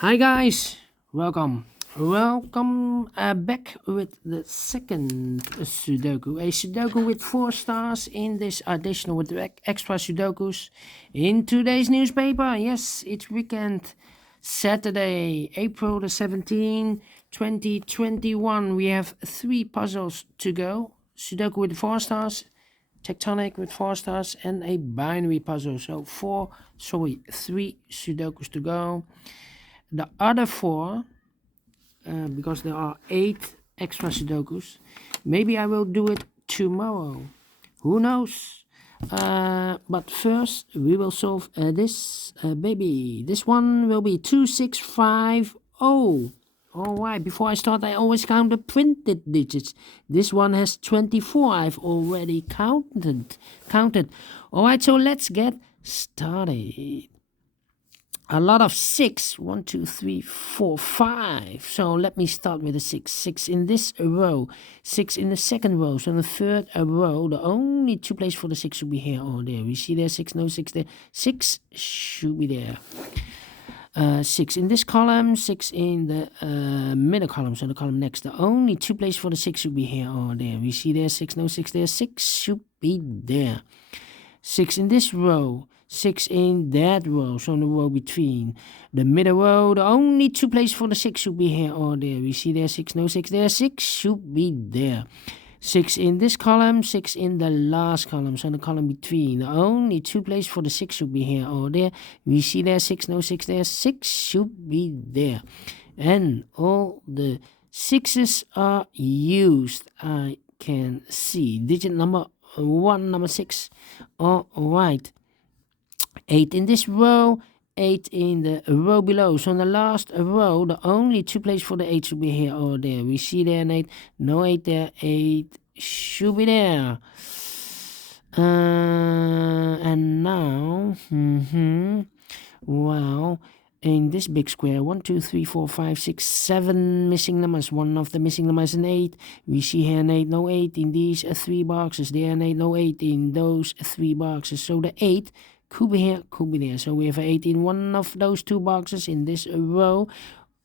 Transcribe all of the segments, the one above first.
Hi guys, welcome back with the second Sudoku, a Sudoku with 4 stars in this additional with the extra Sudokus in today's newspaper. Yes, it's weekend, Saturday, April the 17th, 2021. We have 3 puzzles to go. Sudoku with 4 stars, tectonic with 4 stars, and a binary puzzle. So 3 Sudokus to go. The other 4, because there are 8 extra Sudokus, maybe I will do it tomorrow. Who knows? But first, we will solve this baby. This one will be 2650. Alright, before I start, I always count the printed digits. This one has 24. I've already counted. Alright, so let's get started. A lot of 6. 1, 2, 3, 4, 5. So let me start with the 6. 6 in this row. 6 in the second row. So in the third row, the only 2 places for the 6 should be here or there. We see there 6, no 6 there. 6 should be there. 6 in this column, 6 in the middle column, so the column next. The only 2 places for the 6 should be here or there. We see there 6, no 6 there. 6 should be there. 6 in this row, 6 in that row, so in the row between. The middle row, the only 2 places for the 6 should be here or there. We see there 6, no 6 there. 6 should be there. 6 in this column, 6 in the last column, so in the column between. The only 2 places for the 6 should be here or there. We see there 6, no 6 there. 6 should be there. And all the 6s are used. I can see digit number 1, number 6. All right. 8 in this row, 8 in the row below. So in the last row, the only 2 places for the 8 should be here or there. We see there an 8, no 8 there. 8 should be there. And now, well, in this big square, 1, 2, 3, 4, 5, 6, 7 missing numbers. One of the missing numbers is an 8. We see here an 8, no 8 in these 3 boxes. There an 8, no 8 in those 3 boxes. So the 8 could be here, could be there. So we have an 8 in one of those 2 boxes in this row.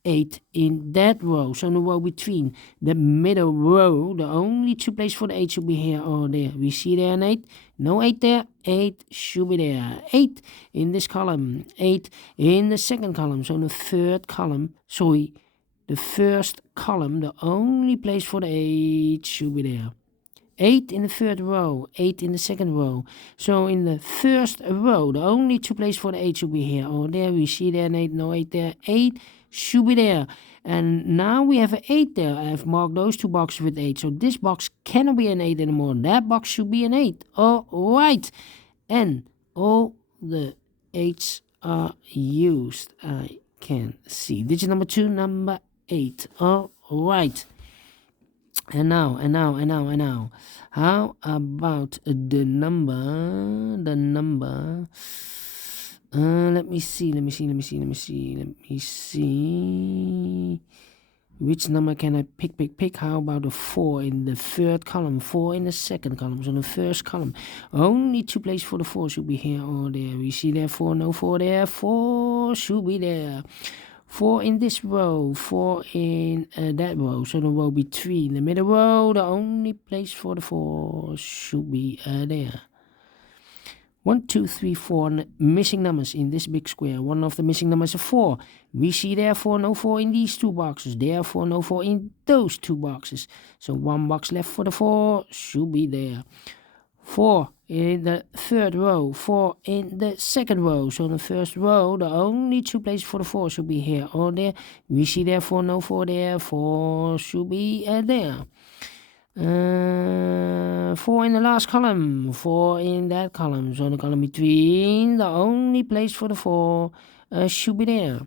8 in that row, so in the row between. The middle row, the only 2 places for the 8 should be here or there. We see there an 8, no 8 there. 8 should be there. 8 in this column, 8 in the second column, so in the third column, the first column, the only place for the 8 should be there. 8 in the third row, 8 in the second row. So in the first row, the only 2 places for the 8 should be here or there. We see there an 8, no 8 there. 8 should be there. And now we have an 8 there. I have marked those 2 boxes with 8. So this box cannot be an 8 anymore. That box should be an 8. All right. And all the 8s are used. I can see. Digit number 2, number 8. All right. And now. How about the number? Let me see. Which number can I pick? How about the 4 in the third column, 4 in the second column, so in the first column. Only 2 places for the 4 should be here or there. We see there 4, no 4 there. 4 should be there. 4 in this row, 4 in that row, so the row between. The middle row, the only place for the 4 should be there. 1, 2, 3, 4 missing numbers in this big square. One of the missing numbers is 4. We see therefore no 4 in these 2 boxes. Therefore no 4 in those 2 boxes. So 1 box left for the 4 should be there. 4 in the third row, 4 in the second row. So in the first row, the only 2 places for the 4 should be here or there. We see therefore no 4 there. 4 should be there. 4 in the last column, 4 in that column, so the column between, the only place for the 4 should be there.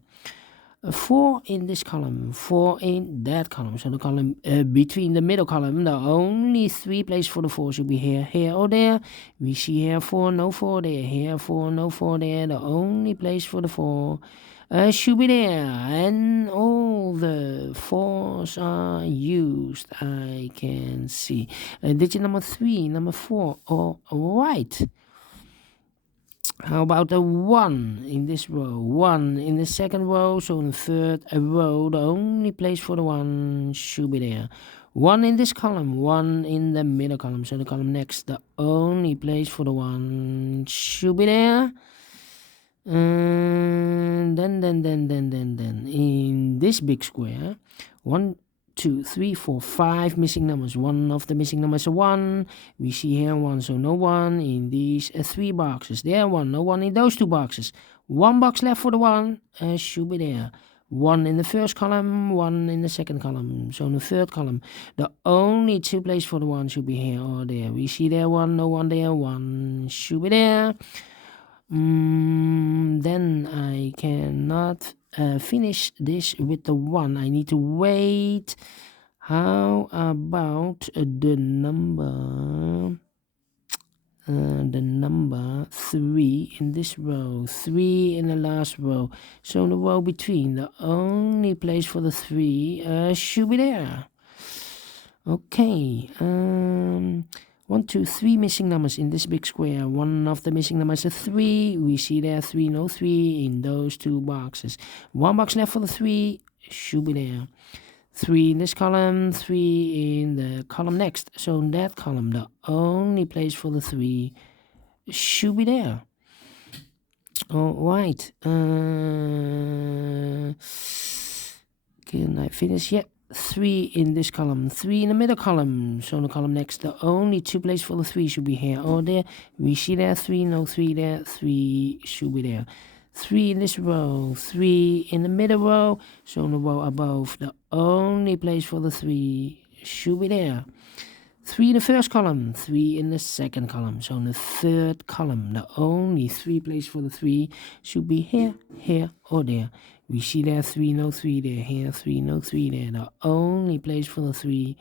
4 in this column, 4 in that column, so the column between, the middle column, the only 3 places for the 4 should be here or there. We see here 4, no 4 there, here 4, no 4 there, the only place for the 4 should be there, and all the 4s are used. I can see. Digit number 3, number 4. All right. How about a 1 in this row? 1 in the second row, so in the third row, the only place for the 1 should be there. 1 in this column, 1 in the middle column, so the column next, the only place for the 1 should be there. And then, in this big square, 1, 2, 3, 4, 5 missing numbers. One of the missing numbers is a 1. We see here 1, so no 1 in these 3 boxes. There 1, no 1 in those 2 boxes. 1 box left for the 1, should be there. 1 in the first column, 1 in the second column. So in the third column, the only 2 places for the 1 should be here or there. We see there 1, no 1 there, 1 should be there. Then I cannot finish this with the 1. I need to wait. How about the number 3 in this row, 3 in the last row, so in the row between, the only place for the 3 should be there. Okay, 1, 2, 3 missing numbers in this big square. One of the missing numbers is a 3. We see there 3, no 3 in those 2 boxes. 1 box left for the 3 should be there. 3 in this column, 3 in the column next. So in that column, the only place for the 3 should be there. All right. Can I finish? Yeah. 3 in this column, 3 in the middle column, so in the column next, the only 2 places for the 3 should be here or there. We see there 3, no 3 there, 3 should be there. 3 in this row, 3 in the middle row, so in the row above, the only place for the 3 should be there. 3 in the first column, 3 in the second column, so in the third column, the only 3 places for the 3 should be here, here, or there. We see there 3, no 3 there, here 3, no 3 there. The only place for the 3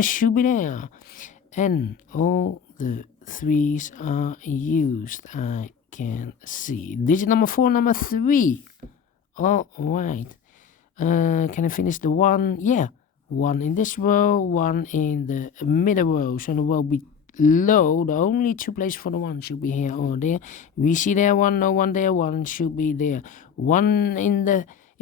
should be there. And all the 3s are used, I can see. Digit number 4, number 3. All right. Can I finish the 1? Yeah. 1 in this row, 1 in the middle row. So in the row below, the only 2 places for the 1 should be here or there. We see there 1, no 1 there, 1 should be there. 1 in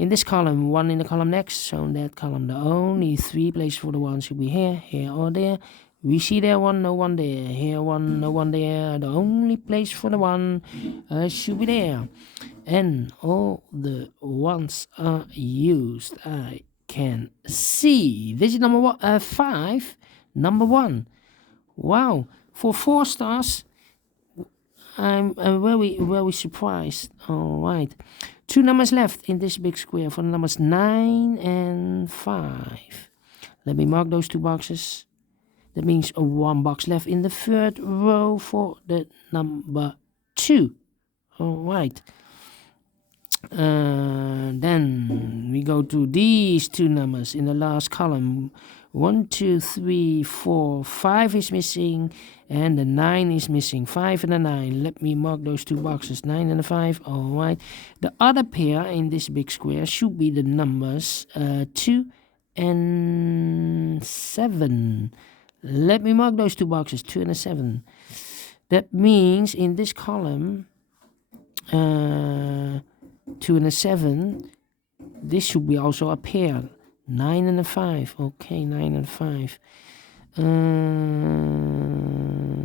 this column, 1 in the column next. So in that column, the only 3 places for the 1 should be here, here or there. We see there 1, no 1 there, here 1, no 1 there. The only place for the 1 should be there. And all the 1s are used, I can see. Digit number 5, number 1. Wow, for 4 stars, I'm very surprised. All right, 2 numbers left in this big square for the numbers 9 and 5. Let me mark those 2 boxes. That means 1 box left in the third row for the number 2. All right. Then we go to these 2 numbers in the last column. 1, 2, 3, 4, 5 is missing, and the 9 is missing. 5 and the 9. Let me mark those 2 boxes, 9 and the 5. All right. The other pair in this big square should be the numbers 2 and 7. Let me mark those 2 boxes, 2 and a 7. That means in this column, 2 and a 7, this should be also a pair. 9 and a 5. Okay, 9 and 5.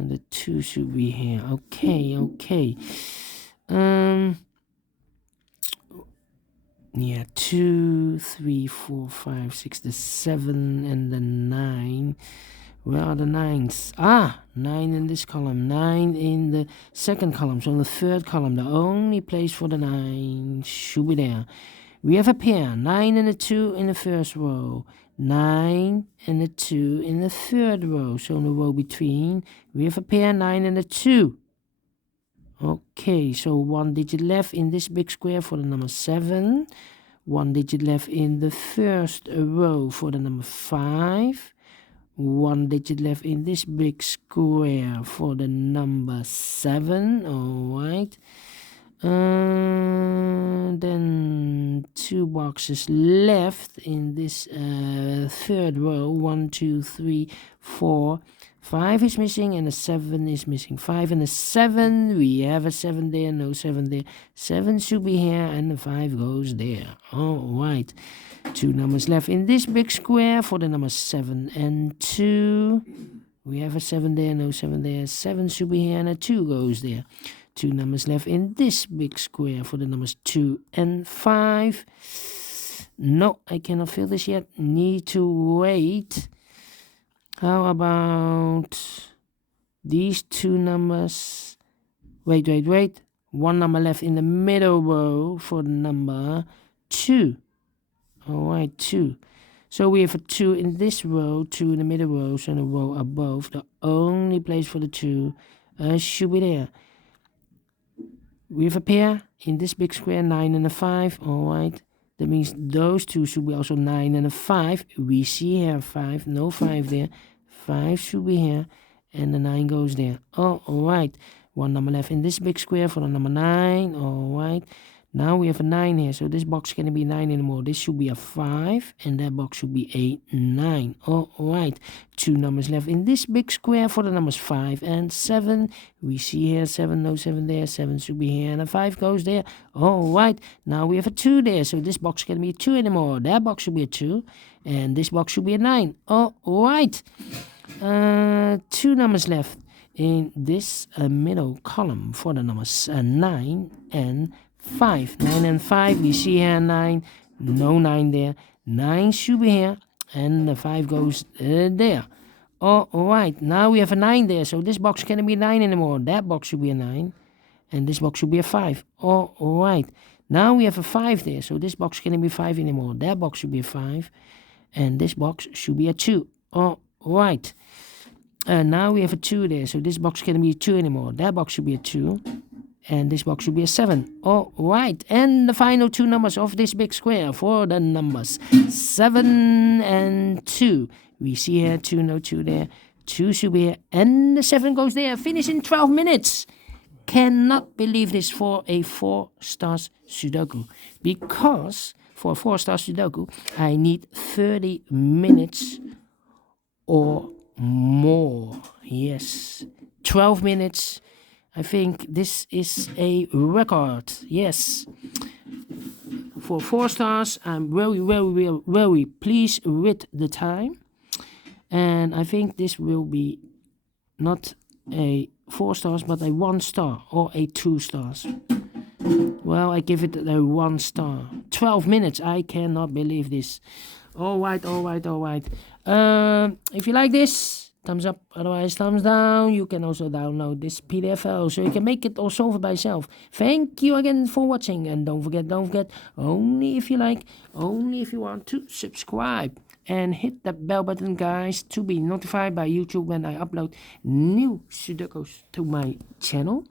The 2 should be here. Okay. Yeah, 2, 3, 4, 5, 6, the 7 and the 9. Where are the 9s? 9 in this column, 9 in the second column. So in the third column, the only place for the 9 should be there. We have a pair, 9 and a 2 in the first row, 9 and a 2 in the third row. So in the row between, we have a pair, 9 and a 2. Okay, so 1 digit left in this big square for the number 7. 1 digit left in the first row for the number 5. 1 digit left in this big square for the number 7. All right. Then 2 boxes left in this third row. 1, 2, 3, 4, 5 is missing and a 7 is missing. 5 and a 7. We have a 7 there, no 7 there. 7 should be here and the 5 goes there. Alright. 2 numbers left in this big square for the numbers 7 and 2. We have a 7 there, no 7 there. 7 should be here and a 2 goes there. 2 numbers left in this big square for the numbers 2 and 5. No, I cannot fill this yet. Need to wait. How about these 2 numbers? Wait. 1 number left in the middle row for the number 2. Alright, 2. So we have a 2 in this row, 2 in the middle row, so in the row above. The only place for the 2 should be there. We have a pair in this big square, 9 and a 5. Alright, that means those 2 should be also 9 and a 5. We see here 5, no 5 there. 5 should be here, and the 9 goes there. Alright, 1 number left in this big square for the number 9. Alright. Now we have a 9 here, so this box can't be 9 anymore. This should be a 5, and that box should be a 9. Alright, 2 numbers left in this big square for the numbers 5 and 7. We see here 7, no 7 there. 7 should be here, and a 5 goes there. Alright, now we have a 2 there, so this box can't be a 2 anymore. That box should be a 2, and this box should be a 9. Alright, 2 numbers left in this middle column for the numbers 9 and 5. 9 and 5, we see here 9, no 9 there. 9 should be here, and the 5 goes there. Alright, now we have a 9 there, so this box can't be 9 anymore. That box should be a 9, and this box should be a 5. Alright, now we have a 5 there, so this box can't be 5 anymore. That box should be a 5, and this box should be a 2. Alright, now we have a 2 there, so this box can't be a 2 anymore. That box should be a 2. And this box should be a 7. Alright, and the final 2 numbers of this big square for the numbers 7 and 2. We see here 2, no 2 there. 2 should be here, and the 7 goes there. Finish in 12 minutes. Cannot believe this for a 4 stars Sudoku. Because for a 4 stars Sudoku, I need 30 minutes or more. Yes, 12 minutes. I think this is a record. Yes. For 4 stars, I'm very pleased with the time. And I think this will be not a 4 stars, but a 1 star or a 2 stars. Well, I give it a 1 star. 12 minutes. I cannot believe this. Alright. If you like this, thumbs up, otherwise thumbs down. You can also download this PDF file so you can make it or solve it by yourself. Thank you again for watching, and don't forget, only if you like, only if you want to subscribe. And hit that bell button, guys, to be notified by YouTube when I upload new Sudokus to my channel.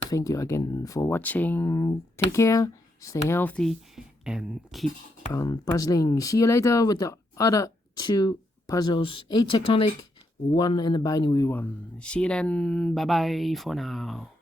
Thank you again for watching. Take care, stay healthy, and keep on puzzling. See you later with the other 2 puzzles, a tectonic, 1 and a binary 1. See you then. Bye bye for now.